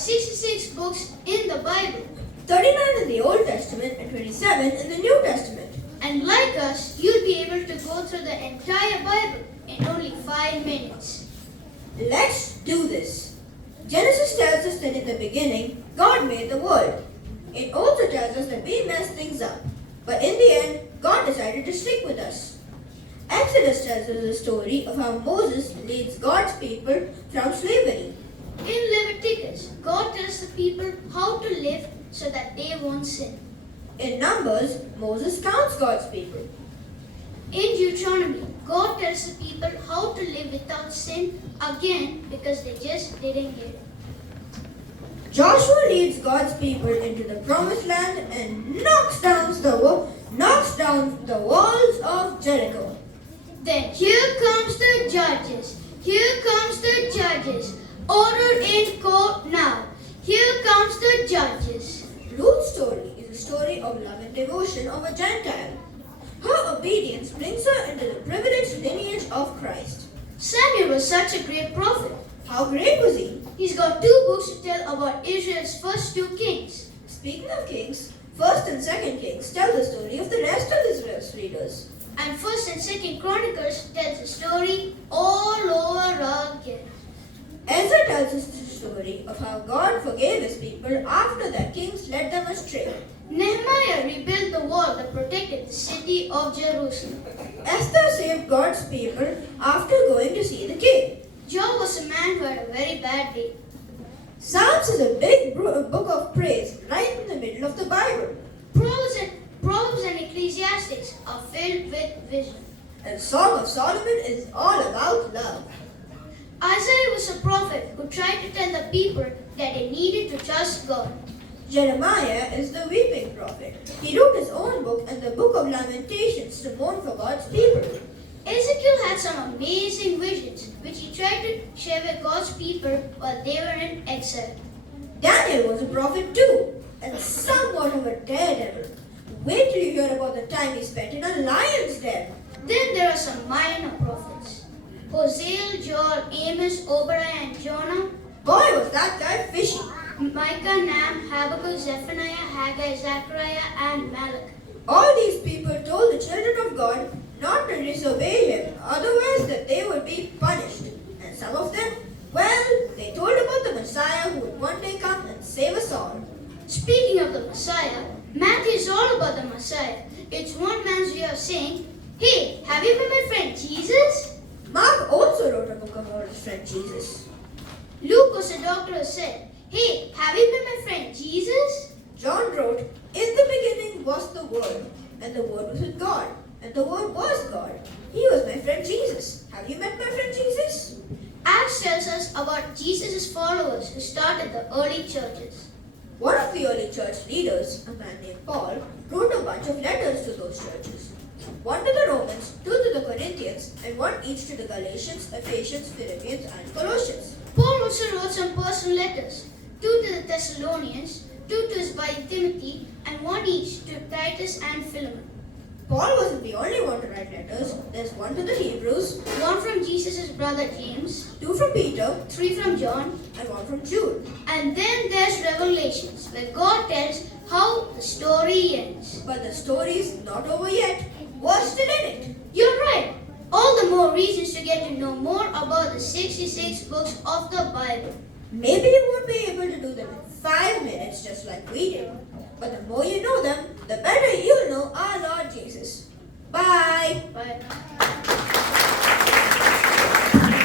66 books in the Bible. 39 in the Old Testament and 27 in the New Testament. And like us, you'll be able to go through the entire Bible in only 5 minutes. Let's do this. Genesis tells us that in the beginning, God made the world. It also tells us that we messed things up. But in the end, God decided to stick with us. Exodus tells us the story of how Moses leads God's people from slavery. In Leviticus, God tells the people how to live so that they won't sin. In Numbers, Moses counts God's people. In Deuteronomy, God tells the people how to live without sin again because they just didn't get it. Joshua leads God's people into the promised land and knocks down the walls of Jericho. Then here comes the judges. Here comes the judges. Order in court now. Here comes the judges. Ruth's story is a story of love and devotion of a Gentile. Her obedience brings her into the privileged lineage of Christ. Samuel was such a great prophet. How great was he? He's got 2 books to tell about Israel's first 2 kings. Speaking of kings, 1st and 2nd Kings tell the story of the rest of Israel's leaders. And 1st and 2nd Chronicles tells the story all over again. Ezra tells us the story of how God forgave his people after their kings led them astray. Nehemiah rebuilt the wall that protected the city of Jerusalem. Esther saved God's people after going to see the king. Job was a man who had a very bad day. Psalms is a big book of praise right in the middle of the Bible. Proverbs and Ecclesiastes are filled with wisdom. And Song of Solomon is all about love. Isaiah was a prophet who tried to tell the people that they needed to trust God. Jeremiah is the weeping prophet. He wrote his own book and the book of Lamentations to mourn for God's people. Ezekiel had some amazing visions which he tried to share with God's people while they were in exile. Daniel was a prophet too, and somewhat of a daredevil. Wait till you hear about the time he spent in a lion's den. Then there are some minor prophets. Hosea, Joel, Amos, Obadiah, and Jonah. Boy, was that guy fishy. Micah, Nahum, Habakkuk, Zephaniah, Haggai, Zechariah, and Malachi. All these people told the children of God not to disobey him, otherwise that they would be punished. And some of them, well, they told about the Messiah who would one day come and save us all. Speaking of the Messiah, Matthew is all about the Messiah. It's one man's way of saying, hey, have you met my friend Jesus? Mark also wrote a book about his friend Jesus. Luke was a doctor who said, hey, have you met my friend Jesus? John wrote, in the beginning was the Word, and the Word was with God, and the Word was God. He was my friend Jesus. Have you met my friend Jesus? Acts tells us about Jesus' followers who started the early churches. One of the early church leaders, a man named Paul, wrote a bunch of letters to those churches. 1 to the Romans, 2 to the Corinthians, and 1 each to the Galatians, Ephesians, Philippians, and Colossians. Paul also wrote some personal letters, 2 to the Thessalonians, 2 to his buddy Timothy, and 1 each to Titus and Philemon. Paul wasn't the only one to write letters. There's 1 to the Hebrews, 1 from Jesus' brother James, 2 from Peter, 3 from John, and 1 from Jude. and then there's Revelations, where God tells how the story ends. But the story's not over yet. We're still in it. You're right. All the more reasons to get to know more about the 66 books of the Bible. Maybe you won't be able to do them in 5 minutes just like we did. But the more you know them, the